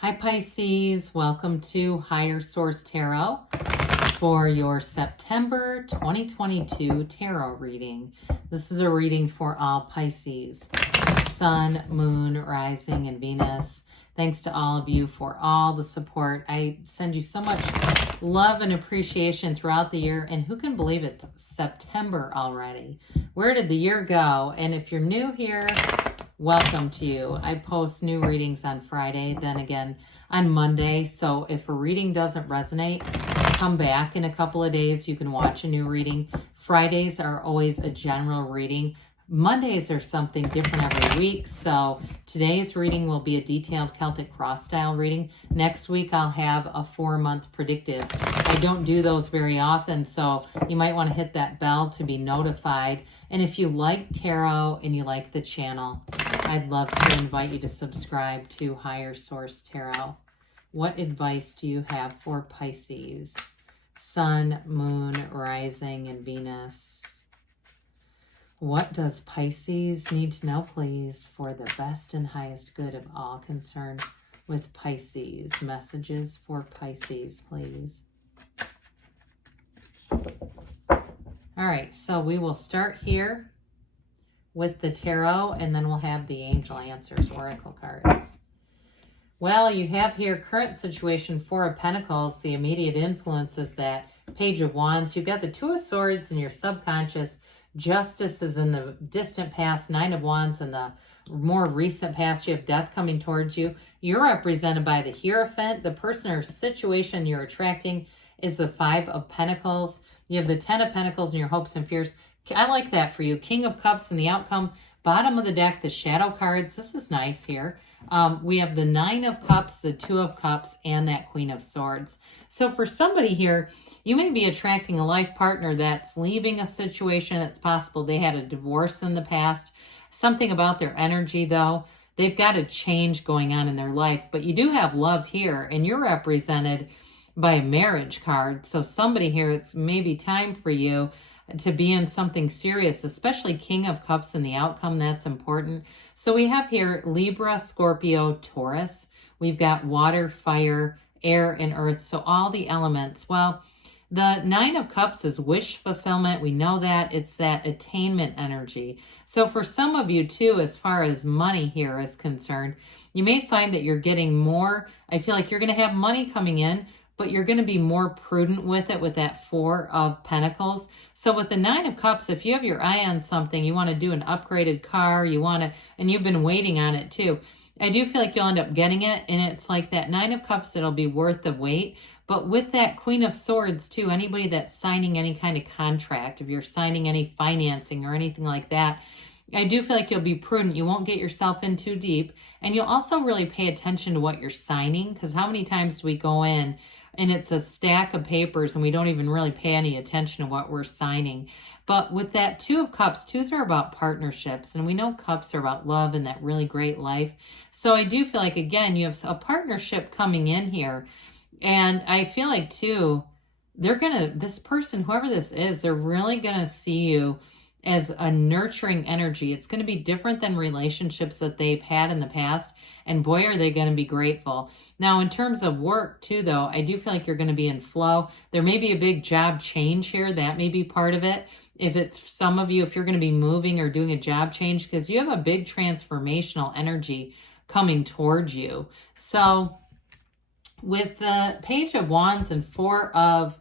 Hi Pisces, welcome to Higher Source Tarot for your September 2022 tarot reading. This is a reading for all Pisces, Sun, Moon, Rising, and Venus. Thanks to all of you for all the support. I send you so much love and appreciation throughout the year, and who can believe it's September already? Where did the year go? And if you're new here, welcome to you. I post new readings on Friday, then again on Monday. So if a reading doesn't resonate, come back in a couple of days. You can watch a new reading. Fridays are always a general reading. Mondays are something different every week. So today's reading will be a detailed Celtic cross style reading. Next week I'll have a 4-month predictive. I don't do those very often, so you might want to hit that bell to be notified. And if you like tarot and you like the channel, I'd love to invite you to subscribe to Higher Source Tarot. What advice do you have for Pisces? Sun, Moon, Rising, and Venus. What does Pisces need to know, please, for the best and highest good of all concerned with Pisces? Messages for Pisces, please. All right, so we will start here with the tarot, and then we'll have the angel answers, oracle cards. Well, you have here current situation, 4 of Pentacles. The immediate influence is that Page of Wands. You've got the 2 of Swords in your subconscious. Justice is in the distant past. 9 of Wands in the more recent past. You have death coming towards you. You're represented by the Hierophant. The person or situation you're attracting is the 5 of Pentacles. You have the 10 of Pentacles in your hopes and fears. I like that for you. King of Cups in the outcome. Bottom of the deck, the shadow cards. This is nice here. We have the 9 of Cups, the 2 of Cups, and that Queen of Swords. So for somebody here, you may be attracting a life partner that's leaving a situation. It's possible they had a divorce in the past. Something about their energy, though. They've got a change going on in their life. But you do have love here, and you're represented by a marriage card. So somebody here, it's maybe time for you to be in something serious, especially King of Cups in the outcome. That's important. So we have here Libra, Scorpio, Taurus. We've got water, fire, air, and earth. So all the elements. Well, the 9 of Cups is wish fulfillment. We know that. It's that attainment energy. So for some of you too, as far as money here is concerned, you may find that you're getting more. I feel like you're going to have money coming in, but you're going to be more prudent with it with that 4 of Pentacles. So with the 9 of Cups, if you have your eye on something, you want to do an upgraded car, and you've been waiting on it too, I do feel like you'll end up getting it, and it's like that 9 of Cups, it'll be worth the wait. But with that Queen of Swords too, anybody that's signing any kind of contract, if you're signing any financing or anything like that, I do feel like you'll be prudent. You won't get yourself in too deep, and you'll also really pay attention to what you're signing, because how many times do we go in and it's a stack of papers and we don't even really pay any attention to what we're signing. But with that 2 of Cups, 2s are about partnerships, and we know Cups are about love and that really great life. So I do feel like, again, you have a partnership coming in here. And I feel like too, this person, whoever this is, they're really going to see you as a nurturing energy. It's going to be different than relationships that they've had in the past. And boy, are they going to be grateful. Now, in terms of work too, though, I do feel like you're going to be in flow. There may be a big job change here. That may be part of it. If it's some of you, if you're going to be moving or doing a job change, because you have a big transformational energy coming towards you. So with the Page of Wands and 4 of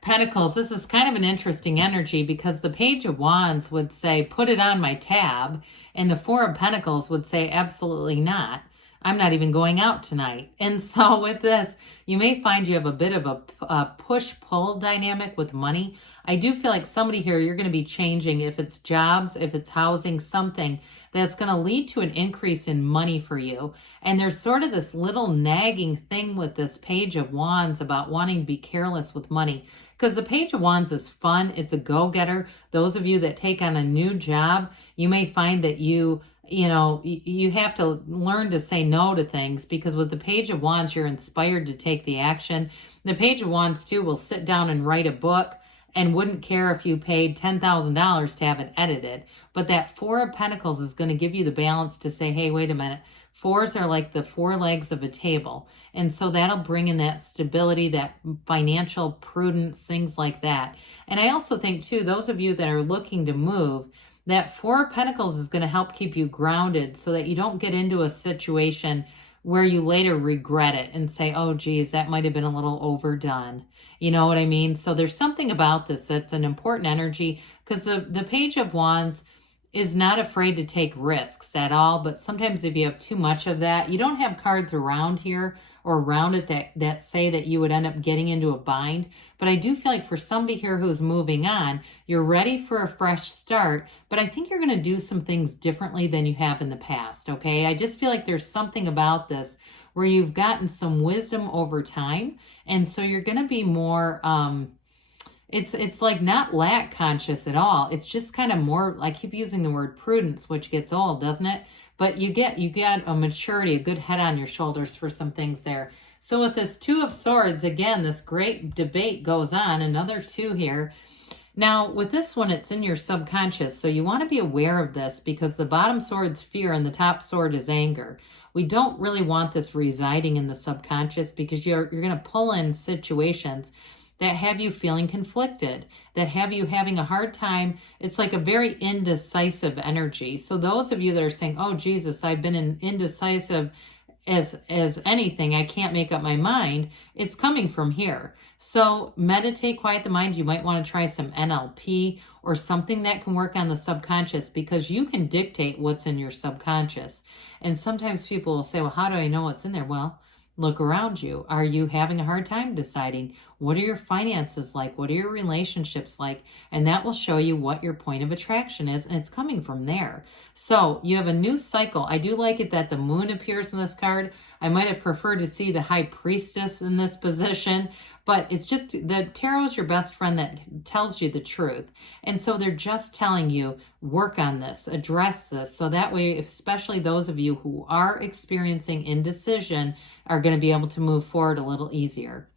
Pentacles, this is kind of an interesting energy, because the Page of Wands would say, put it on my tab. And the 4 of Pentacles would say, absolutely not. I'm not even going out tonight. And so with this, you may find you have a bit of a push-pull dynamic with money. I do feel like somebody here, you're going to be changing, if it's jobs, if it's housing, something that's going to lead to an increase in money for you. And there's sort of this little nagging thing with this Page of Wands about wanting to be careless with money. Because the Page of Wands is fun. It's a go-getter. Those of you that take on a new job, you may find that you have to learn to say no to things, because with the Page of Wands, you're inspired to take the action. The Page of Wands, too, will sit down and write a book and wouldn't care if you paid $10,000 to have it edited. But that 4 of Pentacles is going to give you the balance to say, hey, wait a minute, Fours are like the four legs of a table. And so that'll bring in that stability, that financial prudence, things like that. And I also think too, those of you that are looking to move, that Four of Pentacles is going to help keep you grounded so that you don't get into a situation where you later regret it and say, oh, geez, that might have been a little overdone. You know what I mean? So there's something about this that's an important energy, because the Page of Wands is not afraid to take risks at all. But sometimes if you have too much of that, you don't have cards around here or around it that say that you would end up getting into a bind. But I do feel like for somebody here who's moving on, you're ready for a fresh start, but I think you're going to do some things differently than you have in the past, okay? I just feel like there's something about this where you've gotten some wisdom over time, and so you're going to be more, it's like not lack conscious at all. It's just kind of more, I keep using the word prudence, which gets old, doesn't it? But you get a maturity, a good head on your shoulders for some things there. So with this Two of Swords, again, this great debate goes on. Another two here. Now, with this one, it's in your subconscious. So you want to be aware of this, because the bottom sword's fear and the top sword is anger. We don't really want this residing in the subconscious, because you're going to pull in situations that have you feeling conflicted, that have you having a hard time. It's like a very indecisive energy. So those of you that are saying, oh, Jesus, I've been indecisive as anything, I can't make up my mind, it's coming from here. So meditate, quiet the mind. You might want to try some NLP or something that can work on the subconscious, because you can dictate what's in your subconscious. And sometimes people will say, well, how do I know what's in there? Well, look around you. Are you having a hard time deciding? What are your finances like? What are your relationships like? And that will show you what your point of attraction is, and it's coming from there. So you have a new cycle. I do like it that the moon appears in this card. I might have preferred to see the High Priestess in this position, but it's just, the tarot is your best friend that tells you the truth. And so they're just telling you, work on this, address this. So that way, especially those of you who are experiencing indecision are going to be able to move forward a little easier.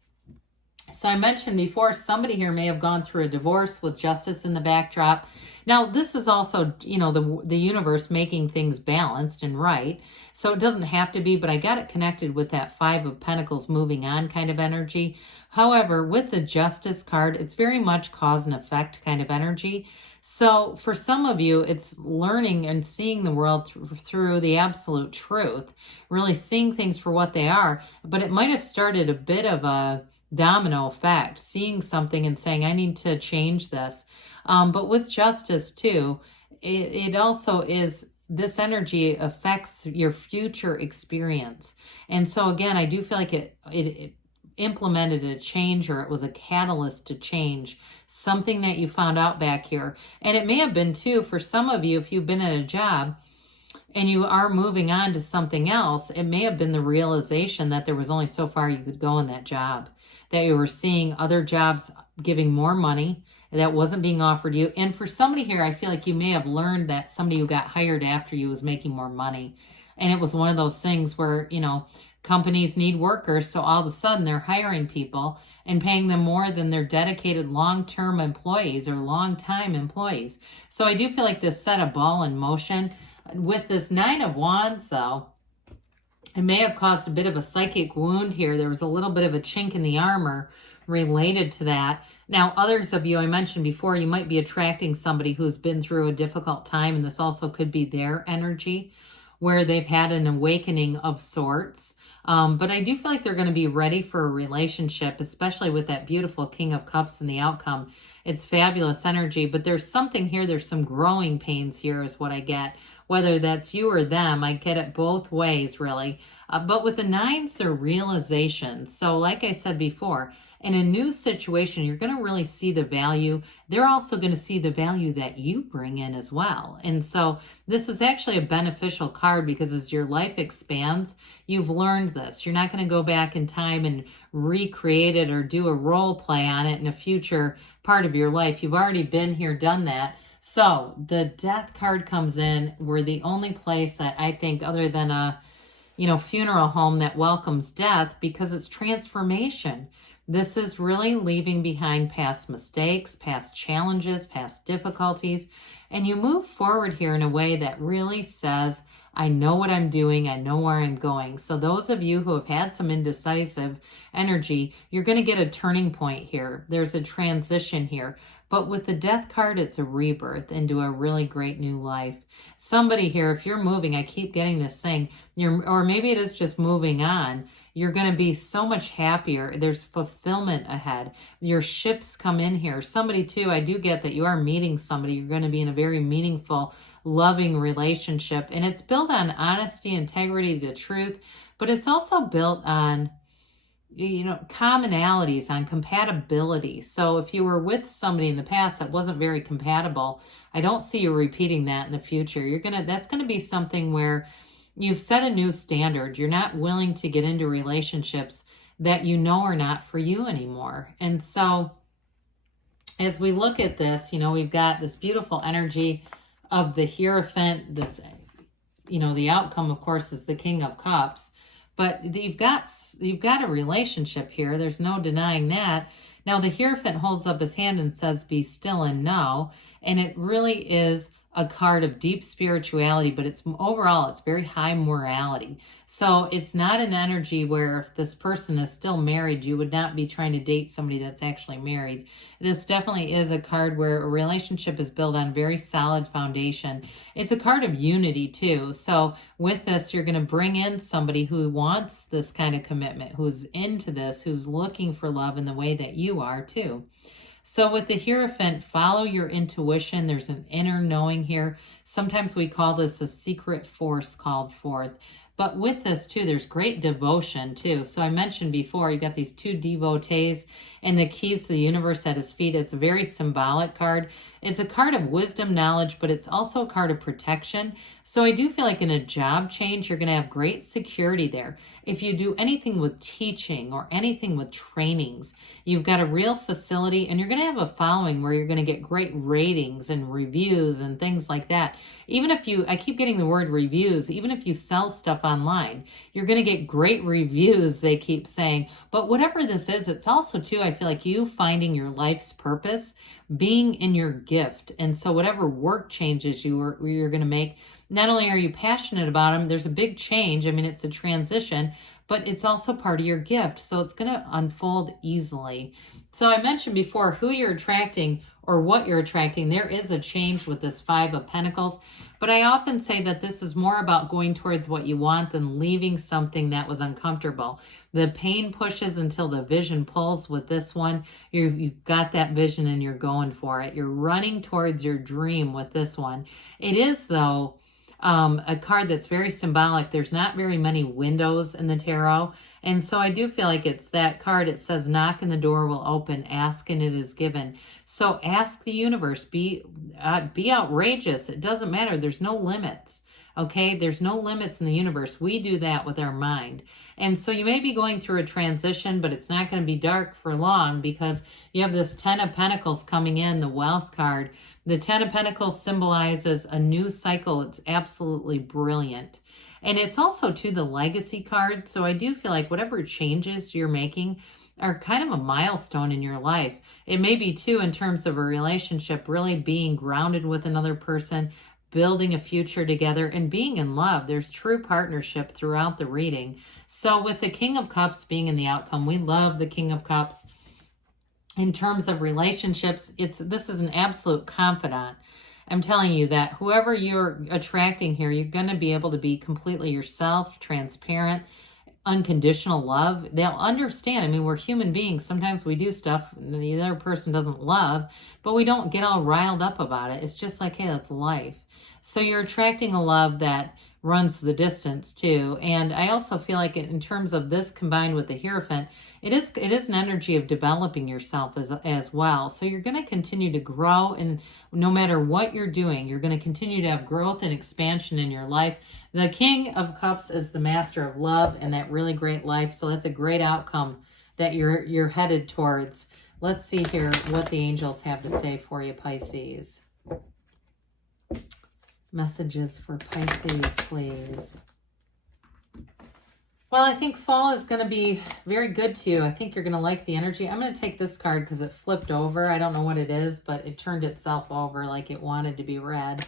So I mentioned before, somebody here may have gone through a divorce with justice in the backdrop. Now, this is also, you know, the universe making things balanced and right. So it doesn't have to be, but I got it connected with that Five of Pentacles moving on kind of energy. However, with the Justice card, it's very much cause and effect kind of energy. So for some of you, it's learning and seeing the world through the absolute truth, really seeing things for what they are. But it might have started a bit of a domino effect, seeing something and saying, I need to change this. But with Justice too, it also is, this energy affects your future experience. And so again, I do feel like it implemented a change, or it was a catalyst to change something that you found out back here. And it may have been too, for some of you, if you've been at a job and you are moving on to something else, it may have been the realization that there was only so far you could go in that job, that you were seeing other jobs giving more money that wasn't being offered you. And for somebody here, I feel like you may have learned that somebody who got hired after you was making more money. And it was one of those things where, you know, companies need workers, so all of a sudden they're hiring people and paying them more than their dedicated long-term employees or long-time employees. So I do feel like this set a ball in motion. With this Nine of Wands, though, it may have caused a bit of a psychic wound here. There was a little bit of a chink in the armor related to that. Now, others of you, I mentioned before, you might be attracting somebody who's been through a difficult time, and this also could be their energy, where they've had an awakening of sorts. But I do feel like they're going to be ready for a relationship, especially with that beautiful King of Cups and the outcome. It's fabulous energy, but there's something here. There's some growing pains here is what I get. Whether that's you or them, I get it both ways, really. But with the nines, they're realizations. So like I said before, in a new situation, you're going to really see the value. They're also going to see the value that you bring in as well. And so this is actually a beneficial card, because as your life expands, you've learned this. You're not going to go back in time and recreate it or do a role play on it in a future part of your life. You've already been here, done that. So the Death card comes in. We're the only place that I think, other than a, you know, funeral home, that welcomes death, because it's transformation. This is really leaving behind past mistakes, past challenges, past difficulties, and you move forward here in a way that really says, I know what I'm doing. I know where I'm going. So those of you who have had some indecisive energy, you're going to get a turning point here. There's a transition here. But with the Death card, it's a rebirth into a really great new life. Somebody here, if you're moving, I keep getting this thing, or maybe it is just moving on, you're going to be so much happier. There's fulfillment ahead. Your ships come in here. Somebody too, I do get that you are meeting somebody. You're going to be in a very meaningful, loving relationship. And it's built on honesty, integrity, the truth. But it's also built on, you know, commonalities, on compatibility. So if you were with somebody in the past that wasn't very compatible, I don't see you repeating that in the future. That's going to be something where you've set a new standard. You're not willing to get into relationships that you know are not for you anymore. And so as we look at this, you know, we've got this beautiful energy of the Hierophant. This, you know, the outcome, of course, is the King of Cups. But you've got a relationship here. There's no denying that. Now, the Hierophant holds up his hand and says, be still and know. And it really is a card of deep spirituality, but it's overall, it's very high morality. So it's not an energy where if this person is still married, you would not be trying to date somebody that's actually married. This definitely is a card where a relationship is built on a very solid foundation. It's a card of unity too. So with this, you're going to bring in somebody who wants this kind of commitment, who's into this, who's looking for love in the way that you are too. So with the Hierophant, follow your intuition. There's an inner knowing here. Sometimes we call this a secret force called forth. But with this too, there's great devotion too. So I mentioned before, you got these two devotees and the keys to the universe at his feet. It's a very symbolic card. It's a card of wisdom, knowledge, but it's also a card of protection. So I do feel like in a job change, you're going to have great security there. If you do anything with teaching or anything with trainings, you've got a real facility and you're going to have a following where you're going to get great ratings and reviews and things like that. Even if I keep getting the word reviews, even if you sell stuff online, you're going to get great reviews, they keep saying. But whatever this is, it's also too, I feel like you finding your life's purpose, being in your gift. And so whatever work changes you're going to make, not only are you passionate about them, there's a big change. I mean, it's a transition, but it's also part of your gift. So it's going to unfold easily. So I mentioned before who you're attracting or what you're attracting. There is a change with this Five of Pentacles, but I often say that this is more about going towards what you want than leaving something that was uncomfortable. The pain pushes until the vision pulls. With this one, you've got that vision and you're going for it. You're running towards your dream with this one. It is, though, a card that's very symbolic. There's not very many windows in the tarot. And so I do feel like it's that card. It says, knock and the door will open, ask and it is given. So ask the universe, be outrageous. It doesn't matter. There's no limits. Okay, there's no limits in the universe. We do that with our mind. And so you may be going through a transition, but it's not going to be dark for long because you have this Ten of Pentacles coming in, the Wealth card. The Ten of Pentacles symbolizes a new cycle. It's absolutely brilliant. And it's also, too, the Legacy card. So I do feel like whatever changes you're making are kind of a milestone in your life. It may be, too, in terms of a relationship, really being grounded with another person, building a future together, and being in love. There's true partnership throughout the reading. So with the King of Cups being in the outcome, we love the King of Cups. In terms of relationships, this is an absolute confidant. I'm telling you that whoever you're attracting here, you're going to be able to be completely yourself, transparent, unconditional love. They'll understand. I mean, we're human beings. Sometimes we do stuff the other person doesn't love, but we don't get all riled up about it. It's just like, hey, that's life. So you're attracting a love that runs the distance too. And I also feel like in terms of this combined with the Hierophant, it is an energy of developing yourself as well. So you're going to continue to grow, and no matter what you're doing, you're going to continue to have growth and expansion in your life. The King of Cups is the master of love and that really great life. So that's a great outcome that you're headed towards. Let's see here what the angels have to say for you, Pisces. Messages for Pisces, please. Well, I think fall is going to be very good to you. I think you're going to like the energy. I'm going to take this card because it flipped over. I don't know what it is, but it turned itself over like it wanted to be read.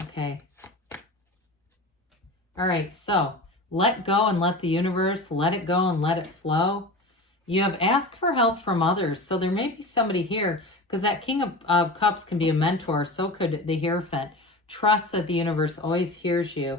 Okay. All right, so let go and let the universe, let it go and let it flow. You have asked for help from others. So there may be somebody here, because that King of Cups can be a mentor. So could the Hierophant. Trust that the universe always hears you.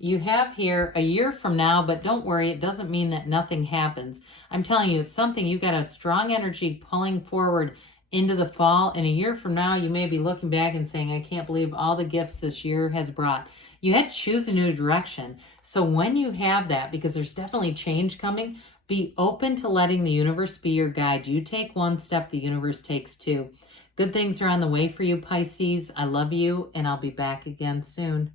You have here a year from now, but don't worry, it doesn't mean that nothing happens. I'm telling you, it's something you got a strong energy pulling forward into the fall. And a year from now, you may be looking back and saying, I can't believe all the gifts this year has brought. You had to choose a new direction. So when you have that, because there's definitely change coming, be open to letting the universe be your guide. You take one step, the universe takes two. Good things are on the way for you, Pisces. I love you, and I'll be back again soon.